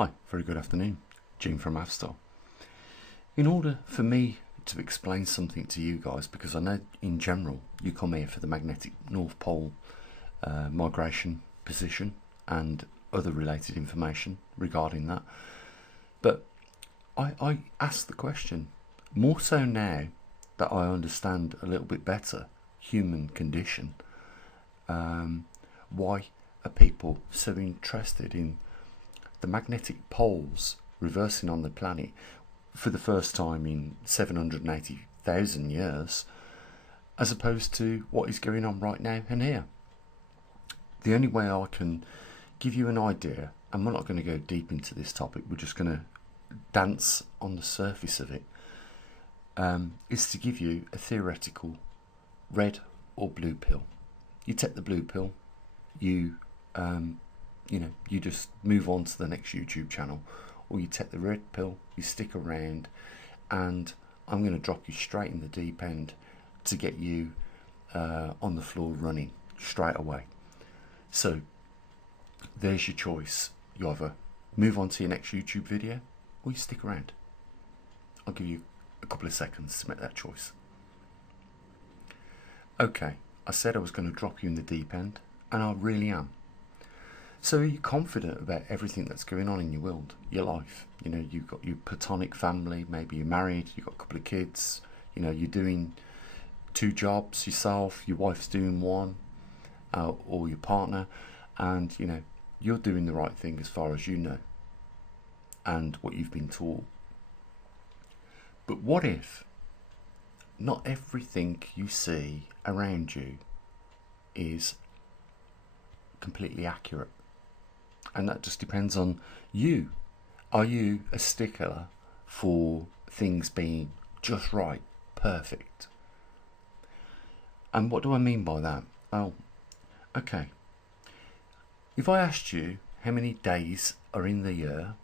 Hi, very good afternoon. Gene from Avstar. In order for me to explain something to you guys, because I know in general you come here for the magnetic North Pole migration position and other related information regarding that, but I ask the question, more so now that I understand a little bit better human condition, why are people so interested in the magnetic poles reversing on the planet for the first time in 780,000 years, as opposed to what is going on right now and here? The only way I can give you an idea, and we're not going to go deep into this topic, we're just going to dance on the surface of it, is to give you a theoretical red or blue pill. You take the blue pill, you just move on to the next YouTube channel, or you take the red pill, you stick around, and I'm going to drop you straight in the deep end to get you on the floor running straight away. So there's your choice. You either move on to your next YouTube video or you stick around. I'll give you a couple of seconds to make that choice. Okay, I said I was going to drop you in the deep end, and I really am. So are you confident about everything that's going on in your world, your life? You know, you've got your platonic family, maybe you're married, you've got a couple of kids, you know, you're doing 2 jobs yourself, your wife's doing one, or your partner, and you know, you're doing the right thing as far as you know and what you've been taught. But what if not everything you see around you is completely accurate? And that just depends on you. Are you a stickler for things being just right, perfect? And what do I mean by that? Oh, okay. If I asked you how many days are in the year,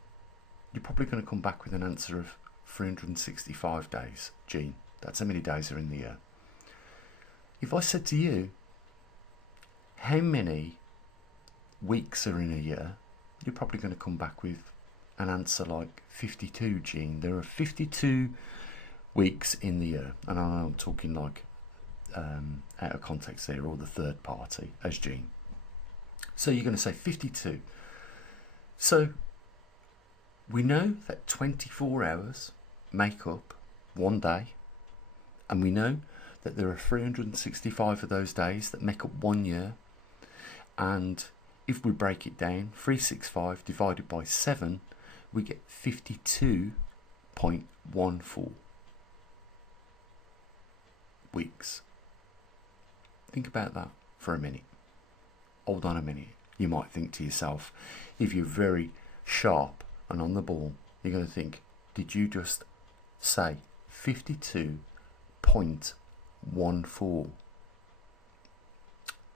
you're probably going to come back with an answer of 365 days. Gene, that's how many days are in the year. If I said to you, how many weeks are in a year, you're probably going to come back with an answer like 52, Gene. There are 52 weeks in the year. And I know I'm talking like out of context there, or the third party as Gene. So you're going to say 52. So we know that 24 hours make up one day, and we know that there are 365 of those days that make up 1 year. And if we break it down, 365 divided by 7, we get 52.14 weeks. Think about that for a minute. Hold on a minute. You might think to yourself, if you're very sharp and on the ball, you're going to think, did you just say 52.14?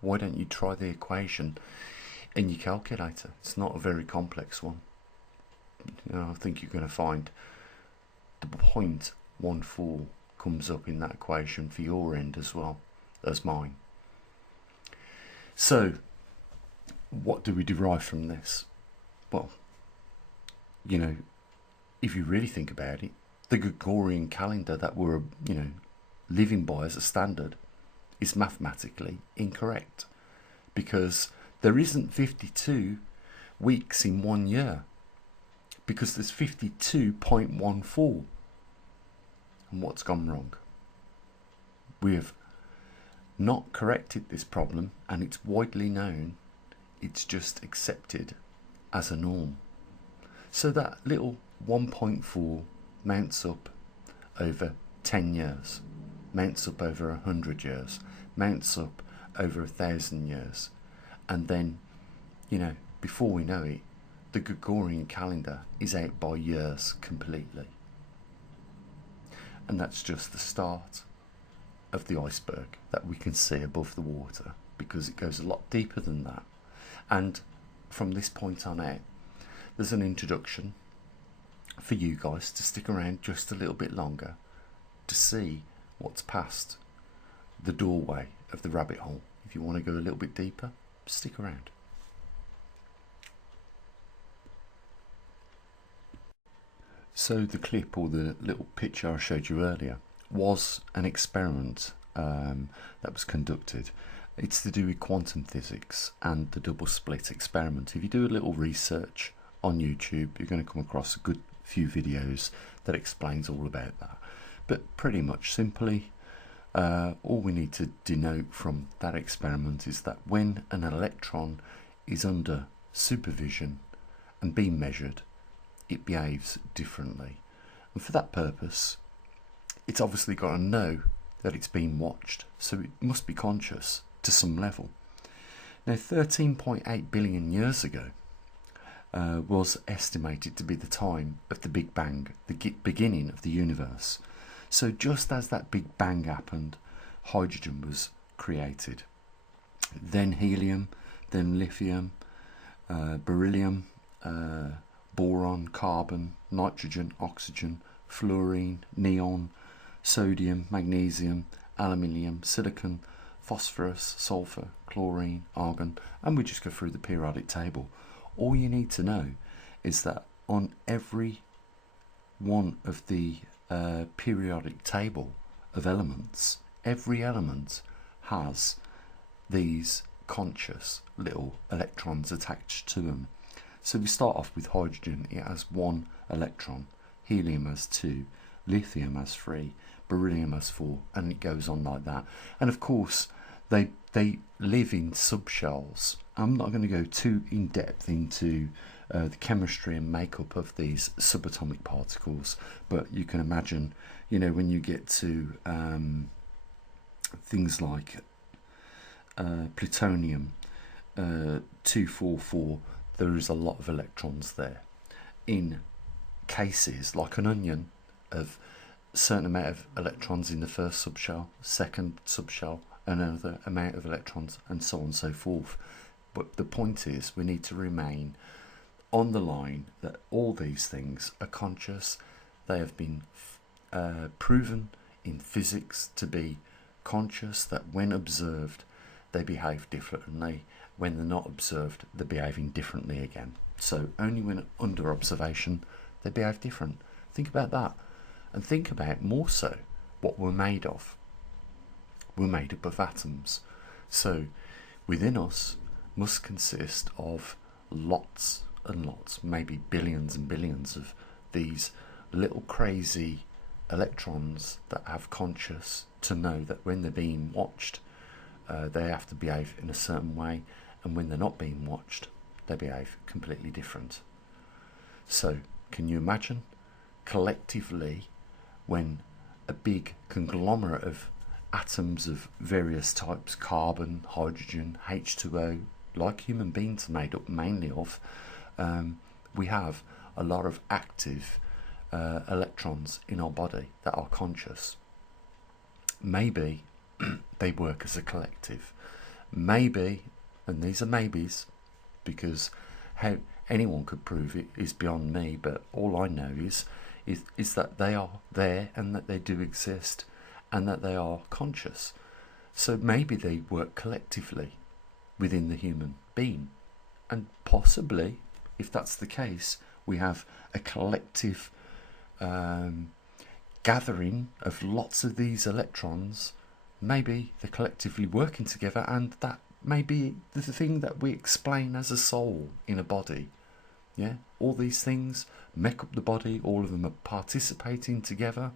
Why don't you try the equation in your calculator? It's not a very complex one. You know, I think you're going to find the 0.14 comes up in that equation for your end as well as mine. So what do we derive from this? Well, you know, if you really think about it, the Gregorian calendar that we're, you know, living by as a standard is mathematically incorrect, because there isn't 52 weeks in 1 year, because there's 52.14. And what's gone wrong? We have not corrected this problem, and it's widely known. It's just accepted as a norm. So that little 1.4 mounts up over 10 years, mounts up over 100 years, mounts up over 1,000 years, and then, you know, before we know it, the Gregorian calendar is out by years completely. And that's just the start of the iceberg that we can see above the water, because it goes a lot deeper than that. And from this point on out, there's an introduction for you guys to stick around just a little bit longer to see what's past the doorway of the rabbit hole. If you want to go a little bit deeper, stick around. So the clip, or the little picture I showed you earlier, was an experiment that was conducted. It's to do with quantum physics and the double slit experiment. If you do a little research on YouTube, you're going to come across a good few videos that explains all about that. But pretty much simply, all we need to denote from that experiment is that when an electron is under supervision and being measured, it behaves differently. And for that purpose, it's obviously got to know that it's being watched, so it must be conscious to some level. Now, 13.8 billion years ago was estimated to be the time of the Big Bang, the beginning of the universe. So just as that Big Bang happened, hydrogen was created, then helium, then lithium, beryllium, boron, carbon, nitrogen, oxygen, fluorine, neon, sodium, magnesium, aluminium, silicon, phosphorus, sulfur, chlorine, argon, and we just go through the periodic table. All you need to know is that on every one of the periodic table of elements, every element has these conscious little electrons attached to them. So we start off with hydrogen. It has 1 electron, helium has 2, lithium has 3, beryllium has 4, and it goes on like that. And of course they live in subshells. I'm not going to go too in depth into the chemistry and makeup of these subatomic particles, but you can imagine, you know, when you get to things like plutonium 244, there is a lot of electrons there. In cases like an onion, of a certain amount of electrons in the first subshell, second subshell, another amount of electrons, and so on and so forth. But the point is, we need to remain on the line that all these things are conscious. They have been proven in physics to be conscious, that when observed they behave differently, when they're not observed they're behaving differently again. So only when under observation they behave different. Think about that, and think about more so what we're made of. We're made up of atoms, so within us must consist of lots and lots, maybe billions and billions of these little crazy electrons that have conscious to know that when they're being watched they have to behave in a certain way, and when they're not being watched they behave completely different. So can you imagine collectively when a big conglomerate of atoms of various types, carbon, hydrogen, H2O, like human beings are made up mainly of, we have a lot of active electrons in our body that are conscious. Maybe they work as a collective. Maybe, and these are maybes, because how anyone could prove it is beyond me, but all I know is that they are there and that they do exist and that they are conscious. So maybe they work collectively within the human being, and possibly, if that's the case, we have a collective gathering of lots of these electrons. Maybe they're collectively working together, and that may be the thing that we explain as a soul in a body. Yeah, all these things make up the body. All of them are participating together.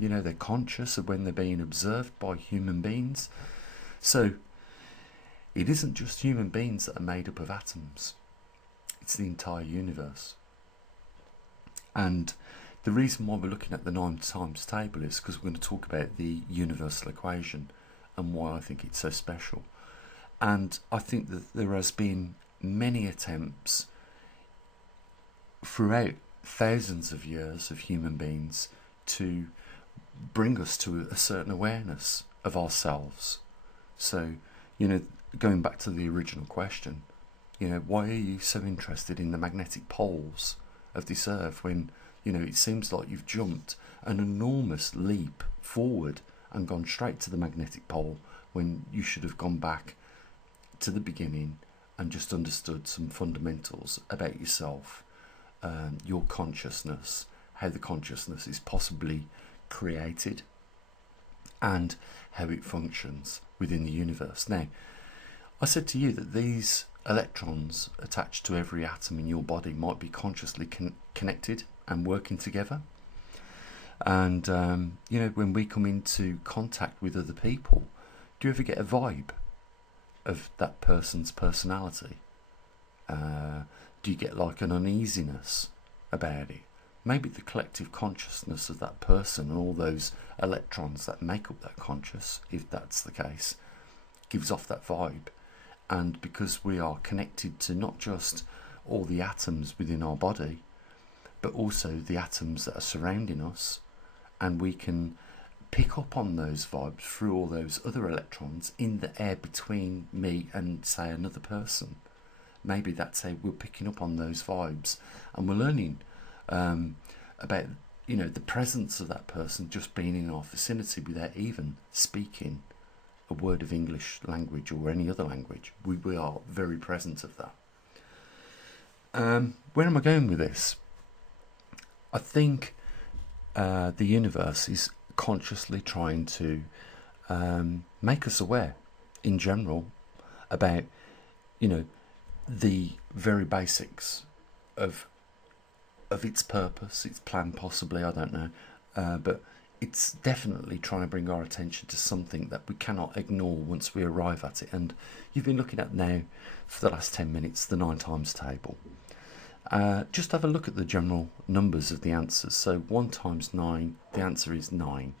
You know, they're conscious of when they're being observed by human beings. So it isn't just human beings that are made up of atoms. It's the entire universe. And the reason why we're looking at the 9 times table is because we're going to talk about the universal equation and why I think it's so special. And I think that there has been many attempts throughout thousands of years of human beings to bring us to a certain awareness of ourselves. So, you know, going back to the original question, you know, why are you so interested in the magnetic poles of this earth when, you know, it seems like you've jumped an enormous leap forward and gone straight to the magnetic pole when you should have gone back to the beginning and just understood some fundamentals about yourself, your consciousness, how the consciousness is possibly created and how it functions within the universe. Now, I said to you that these electrons attached to every atom in your body might be consciously connected and working together. And, you know, when we come into contact with other people, do you ever get a vibe of that person's personality? Do you get like an uneasiness about it? Maybe the collective consciousness of that person and all those electrons that make up that conscious, if that's the case, gives off that vibe. And because we are connected to not just all the atoms within our body, but also the atoms that are surrounding us, and we can pick up on those vibes through all those other electrons in the air between me and, say, another person. Maybe that's how we're picking up on those vibes, and we're learning about, you know, the presence of that person just being in our vicinity without even speaking a word of English language or any other language. We are very present of that. Where am I going with this? I think the universe is consciously trying to make us aware in general about, you know, the very basics of its purpose, its plan possibly, I don't know, but it's definitely trying to bring our attention to something that we cannot ignore once we arrive at it. And you've been looking at now for the last 10 minutes the 9 times table. Just have a look at the general numbers of the answers. So 1 times 9, the answer is 9.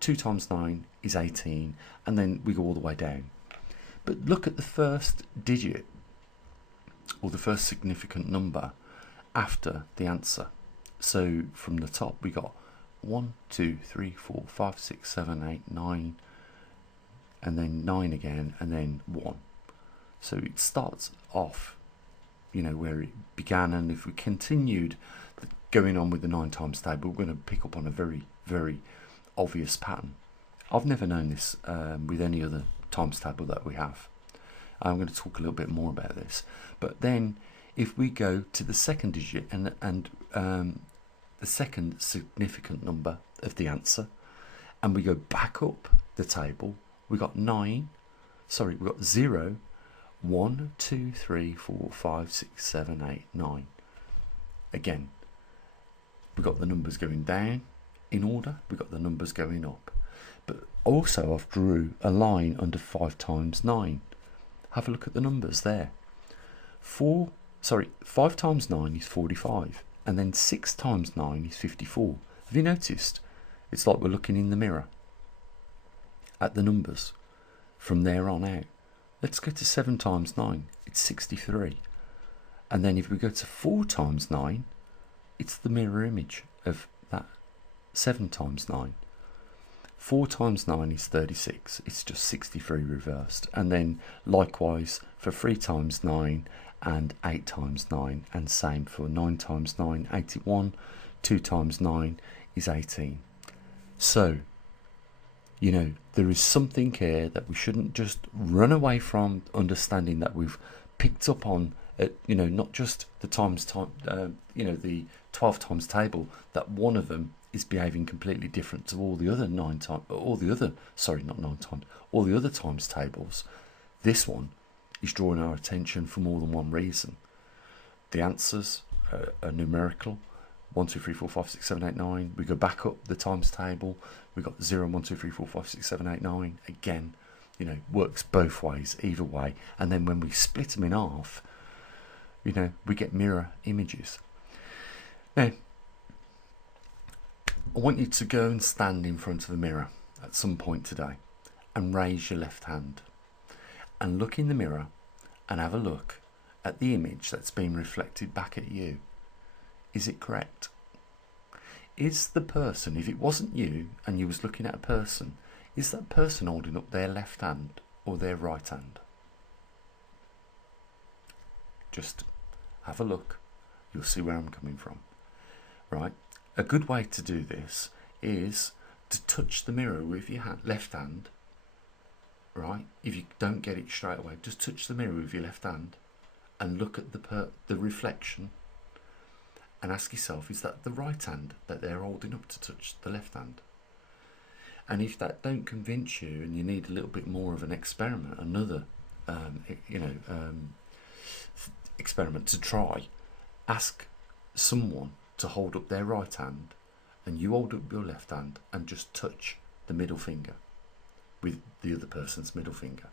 2 times 9 is 18, and then we go all the way down. But look at the first digit, or the first significant number after the answer. So from the top we got 1, 2, 3, 4, 5, 6, 7, 8, 9, and then 9 again, and then 1. So it starts off, you know, where it began, and if we continued going on with the 9 times table, we're going to pick up on a very, very obvious pattern. I've never known this with any other times table that we have. I'm going to talk a little bit more about this. But then if we go to the second digit and the second significant number of the answer, and we go back up the table, we got 0, 1, 2, 3, 4, 5, 6, 7, 8, 9. Again, we got the numbers going down in order, we got the numbers going up. But also I've drew a line under 5 times 9. Have a look at the numbers there. 5 times 9 is 45, and then 6 times 9 is 54. Have you noticed? It's like we're looking in the mirror at the numbers from there on out. Let's go to 7 times 9, it's 63. And then if we go to 4 times 9, it's the mirror image of that 7 times 9. 4 times 9 is 36, it's just 63 reversed. And then likewise for 3 times 9 and 8 times 9, and same for 9 times 9, 81, 2 times 9 is 18. So, you know, there is something here that we shouldn't just run away from, understanding that we've picked up on, you know, not just the the 12 times table, that one of them is behaving completely different to all the other all the other times tables. This one is drawing our attention for more than one reason. The answers are numerical. 1, 2, 3, 4, 5, 6, 7, 8, 9. We go back up the times table. We got 0, 1, 2, 3, 4, 5, 6, 7, 8, 9. Again, you know, works both ways, either way. And then when we split them in half, you know, we get mirror images. Now, I want you to go and stand in front of a mirror at some point today and raise your left hand and look in the mirror and have a look at the image that's being reflected back at you. Is it correct? Is the person, if it wasn't you and you was looking at a person, is that person holding up their left hand or their right hand? Just have a look. You'll see where I'm coming from. Right? A good way to do this is to touch the mirror with your left hand. Right? If you don't get it straight away, just touch the mirror with your left hand and look at the reflection. and ask yourself, is that the right hand that they're holding up to touch the left hand? And if that don't convince you and you need a little bit more of an experiment, another experiment to try, ask someone to hold up their right hand and you hold up your left hand and just touch the middle finger with the other person's middle finger.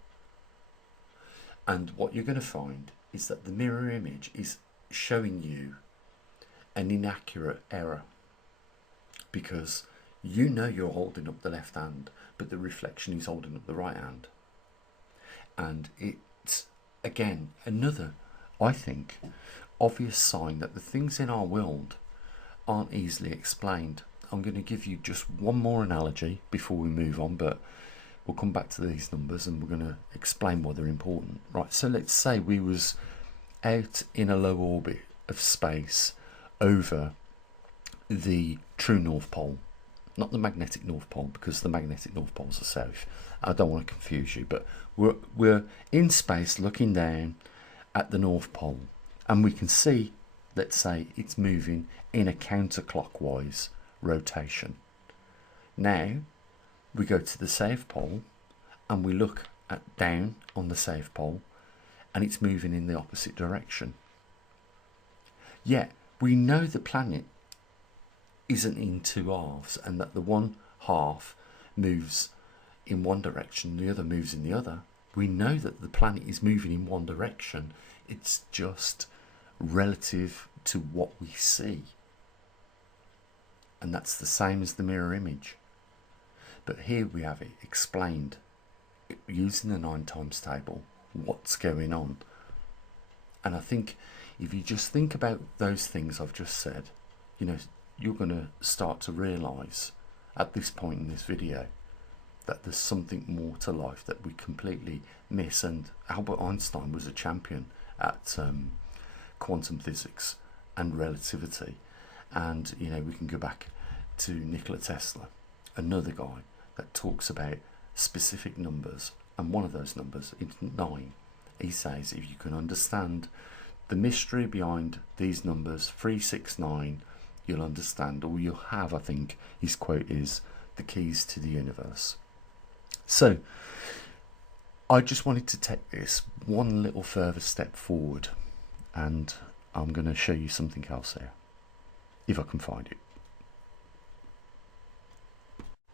And what you're going to find is that the mirror image is showing you an inaccurate error, because you know you're holding up the left hand, but the reflection is holding up the right hand. And it's, again, another, I think, obvious sign that the things in our world aren't easily explained. I'm going to give you just one more analogy before we move on, but we'll come back to these numbers and we're going to explain why they're important. Right, so let's say we was out in a low orbit of space over the true North Pole, not the magnetic North Pole, because the magnetic North Pole's the south. I don't want to confuse you, but we're in space looking down at the North Pole, and we can see, let's say, it's moving in a counterclockwise rotation. Now we go to the South Pole and we look down on the South Pole, and it's moving in the opposite direction. Yet we know the planet isn't in two halves, and that the one half moves in one direction, the other moves in the other. We know that the planet is moving in one direction. It's just relative to what we see. And that's the same as the mirror image. But here we have it explained using the 9 times table, what's going on. And I think if you just think about those things I've just said, you know, you're going to start to realise at this point in this video that there's something more to life that we completely miss. And Albert Einstein was a champion at quantum physics and relativity. And, you know, we can go back to Nikola Tesla, another guy that talks about specific numbers, and one of those numbers is 9. He says if you can understand the mystery behind these numbers 3, 6, 9, you'll understand, or you'll have, I think his quote is, the keys to the universe. So I just wanted to take this one little further step forward, and I'm going to show you something else here, if I can find it.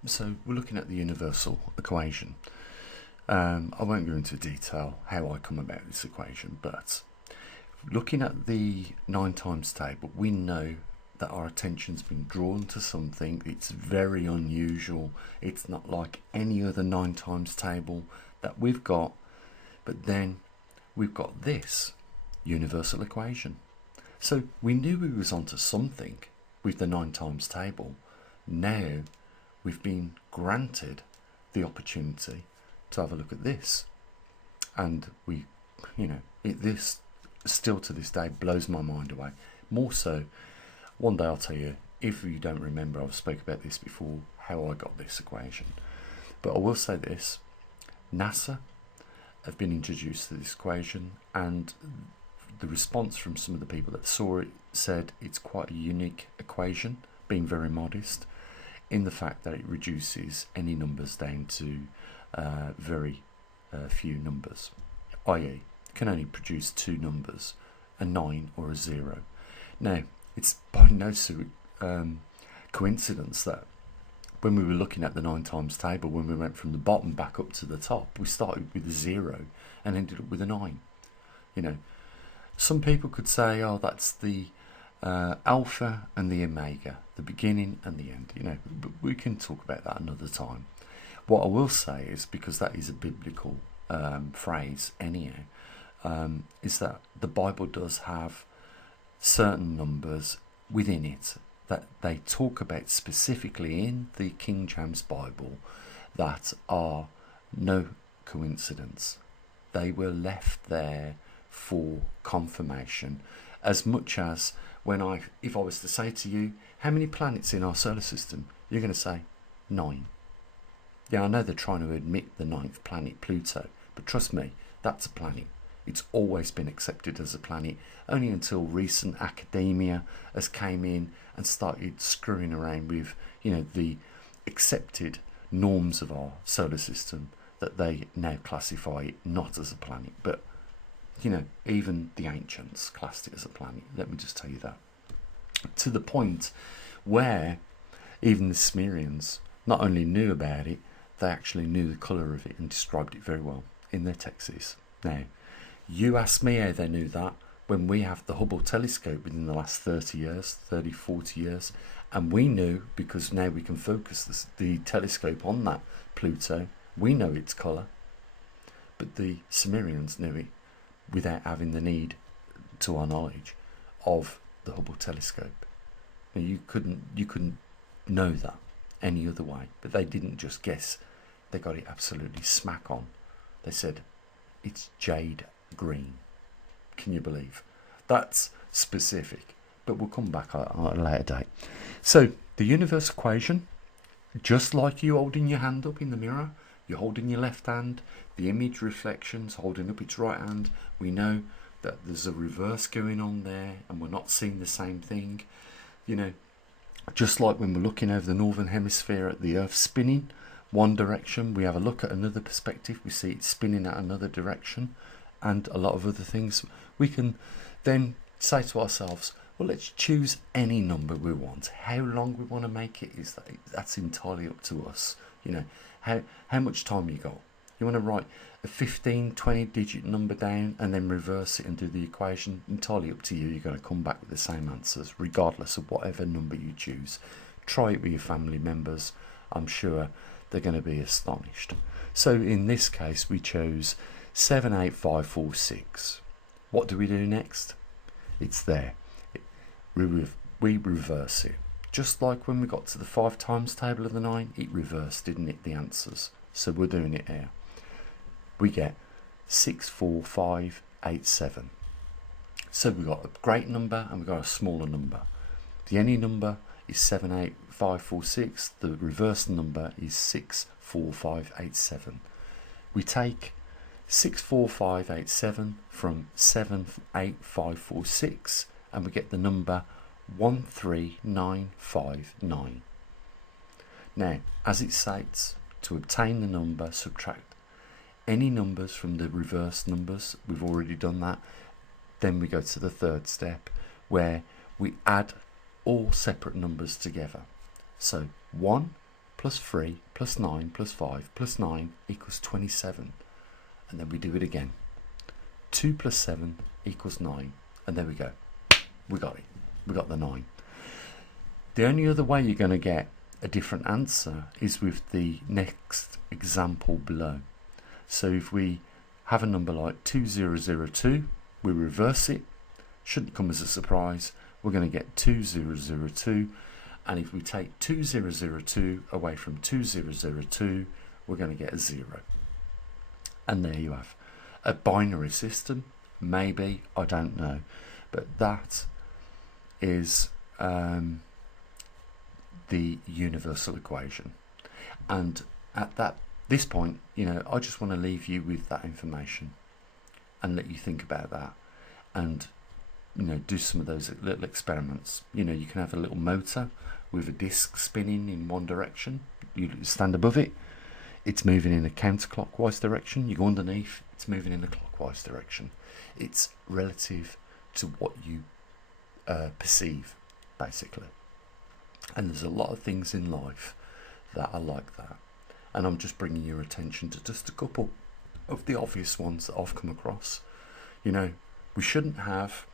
So we're looking at the universal equation. I won't go into detail how I come about this equation, but looking at the 9 times table, we know that our attention's been drawn to something. It's very unusual. It's not like any other 9 times table that we've got. But then we've got this universal equation. So we knew we was onto something with the 9 times table. Now we've been granted the opportunity to have a look at this. And we, you know, this still to this day blows my mind away. More so, one day I'll tell you, if you don't remember, I've spoke about this before, how I got this equation. But I will say this, NASA have been introduced to this equation, and the response from some of the people that saw it said it's quite a unique equation, being very modest, in the fact that it reduces any numbers down to very few numbers, i.e. can only produce 2 numbers, a 9 or a 0. Now, it's by no coincidence that when we were looking at the 9 times table, when we went from the bottom back up to the top, we started with a 0 and ended up with a 9. You know, some people could say, oh, that's the alpha and the omega, the beginning and the end. You know, but we can talk about that another time. What I will say is, because that is a biblical phrase anyhow, is that the Bible does have certain numbers within it that they talk about specifically in the King James Bible that are no coincidence. They were left there for confirmation. As much as if I was to say to you, how many planets in our solar system? You're going to say 9. Yeah, I know they're trying to admit the 9th planet, Pluto, but trust me, that's a planet. It's always been accepted as a planet, only until recent academia has came in and started screwing around with, the accepted norms of our solar system, that they now classify it not as a planet. But, even the ancients classed it as a planet. Let me just tell you that. To the point where even the Sumerians not only knew about it, they actually knew the colour of it and described it very well in their texts. Now, you ask me how they knew that when we have the Hubble telescope within the last 30, 40 years, and we knew, because now we can focus the telescope on that Pluto, we know its colour, but the Sumerians knew it without having the need, to our knowledge, of the Hubble telescope. Now, you couldn't know that any other way, but they didn't just guess, they got it absolutely smack on. They said it's jade green. Can you believe? That's specific, but we'll come back on a later date. So the universe equation, just like you holding your hand up in the mirror, you're holding your left hand, the image reflections holding up its right hand, we know that there's a reverse going on there and we're not seeing the same thing. Just like when we're looking over the northern hemisphere at the earth spinning one direction, we have a look at another perspective, we see it spinning at another direction, and a lot of other things. We can then say to ourselves, well, let's choose any number we want. How long we want to make it, that's entirely up to us. How much time you got. You want to write a 15, 20 digit number down and then reverse it and do the equation, entirely up to you. You're going to come back with the same answers regardless of whatever number you choose. Try it with your family members. I'm sure they're going to be astonished. So in this case we chose 78546. What do we do next? It's there. We reverse it. Just like when we got to the 5 times table of the 9, it reversed, didn't it, the answers? So we're doing it here. We get 64587. So we've got a great number and we've got a smaller number. The any number is 78546. The reverse number is 64587. We take 64587 from 78546 and we get the number 13959. Now, as it states, to obtain the number, subtract any numbers from the reverse numbers. We've already done that. Then we go to the third step where we add all separate numbers together. So 1 plus 3 plus 9 plus 5 plus 9 equals 27. And then we do it again. 2 plus 7 equals 9. And there we go. We got it. We got the 9. The only other way you're going to get a different answer is with the next example below. So if we have a number like 2002, we reverse it. Shouldn't come as a surprise. We're going to get 2002. And if we take 2002 away from 2002, we're going to get a 0. And there you have a binary system. Maybe, I don't know. But that is the universal equation. And at this point, I just want to leave you with that information and let you think about that and do some of those little experiments. You can have a little motor with a disc spinning in one direction. You stand above it, it's moving in a counterclockwise direction. You go underneath, it's moving in a clockwise direction. It's relative to what you perceive, basically. And there's a lot of things in life that are like that. And I'm just bringing your attention to just a couple of the obvious ones that I've come across. We shouldn't have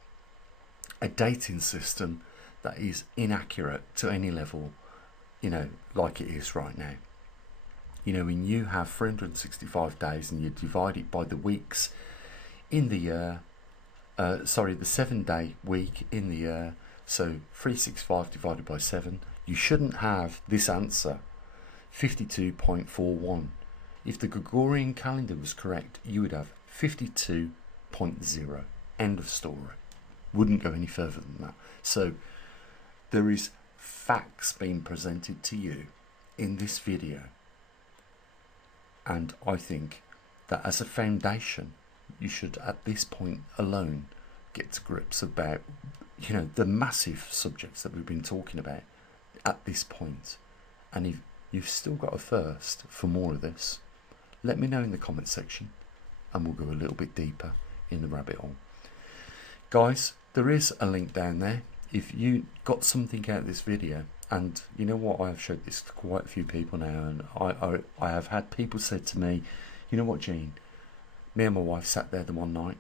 a dating system that is inaccurate to any level, like it is right now. When you have 365 days and you divide it by the weeks in the year, the 7-day week in the year, so 365 divided by 7, you shouldn't have this answer, 52.41. If the Gregorian calendar was correct, you would have 52.0. End of story. Wouldn't go any further than that. So there is facts being presented to you in this video, and I think that as a foundation you should at this point alone get to grips about, you know, the massive subjects that we've been talking about at this point. And if you've still got a thirst for more of this, let me know in the comment section and we'll go a little bit deeper in the rabbit hole. Guys, there is a link down there if you got something out of this video. And you know what, I've showed this to quite a few people now, and I have had people say to me, you know what, Gene, me and my wife sat there the one night,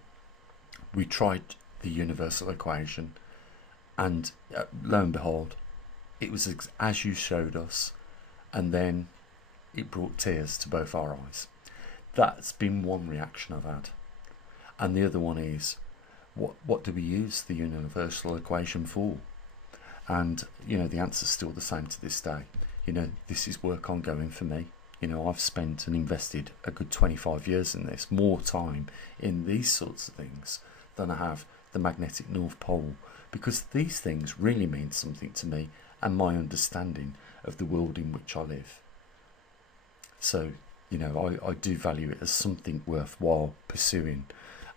we tried the universal equation, and lo and behold, it was as you showed us, and then it brought tears to both our eyes. That's been one reaction I've had. And the other one is, what do we use the universal equation for? And, you know, the answer's still the same to this day. You know, this is work ongoing for me. You know, I've spent and invested a good 25 years in this, more time in these sorts of things than I have the magnetic North Pole, because these things really mean something to me and my understanding of the world in which I live. So, you know, I do value it as something worthwhile pursuing.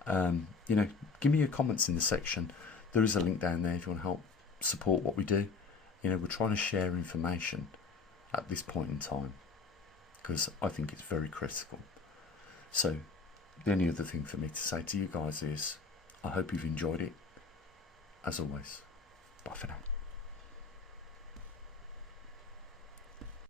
You know, give me your comments in the section. There is a link down there if you want to help support what we do. You know, we're trying to share information at this point in time because I think it's very critical. So the only other thing for me to say to you guys is I hope you've enjoyed it. As always, bye for now.